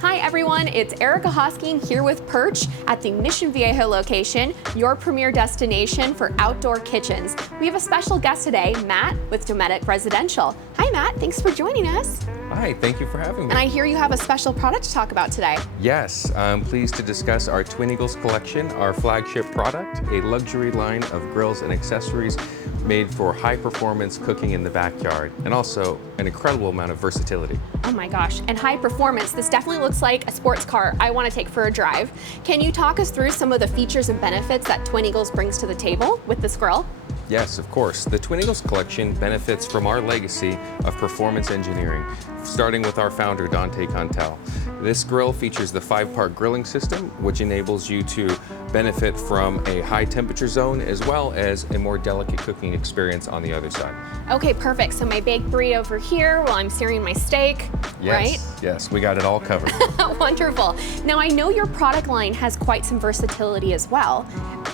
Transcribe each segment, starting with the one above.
Hi everyone, it's Erica Hosking here with PIRCH at the Mission Viejo location, your premier destination for outdoor kitchens. We have a special guest today, Matt with Dometic Residential. Hi Matt, thanks for joining us. Hi, thank you for having me. And I hear you have a special product to talk about today. Yes, I'm pleased to discuss our Twin Eagles collection, our flagship product, a luxury line of grills and accessories made for high performance cooking in the backyard, and also an incredible amount of versatility. Oh my gosh, and high performance. This definitely looks like a sports car I want to take for a drive. Can you talk us through some of the features and benefits that Twin Eagles brings to the table with this grill? Yes, of course. The Twin Eagles collection benefits from our legacy of performance engineering, starting with our founder, Dante Cantel. This grill features the 5-part grilling system, which enables you to benefit from a high temperature zone as well as a more delicate cooking experience on the other side. Okay, perfect. So my baked burrito over here while I'm searing my steak, right? Yes, we got it all covered. Wonderful. Now I know your product line has quite some versatility as well.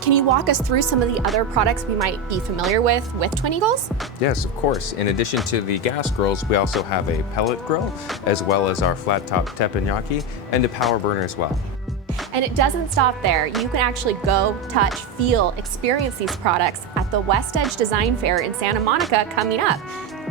Can you walk us through some of the other products we might be familiar with Twin Eagles? Yes, of course. In addition to the gas grills, we also have a pellet grill, as well as our flat top teppanyaki, and a power burner as well. And it doesn't stop there. You can actually go, touch, feel, experience these products at the West Edge Design Fair in Santa Monica coming up.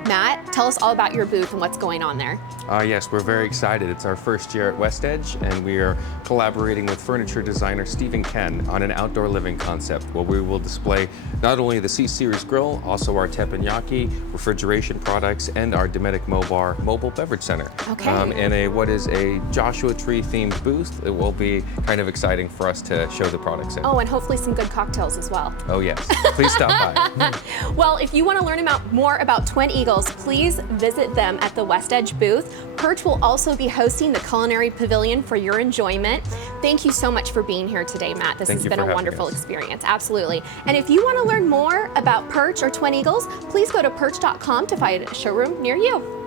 Matt, tell us all about your booth and what's going on there. Yes, we're very excited. It's our first year at West Edge, and we are collaborating with furniture designer Stephen Ken on an outdoor living concept where we will display not only the C-Series grill, also our teppanyaki, refrigeration products, and our Dometic Mobar mobile beverage center. Okay. In what is a Joshua Tree themed booth. It will be kind of exciting for us to show the products in. Oh, and hopefully some good cocktails as well. Oh yes, please stop by. Well, if you want to learn more about Twin Eagles, please visit them at the West Edge booth. PIRCH will also be hosting the Culinary Pavilion for your enjoyment. Thank you so much for being here today, Matt. This has been a wonderful experience, absolutely. And if you want to learn more about PIRCH or Twin Eagles, please go to pirch.com to find a showroom near you.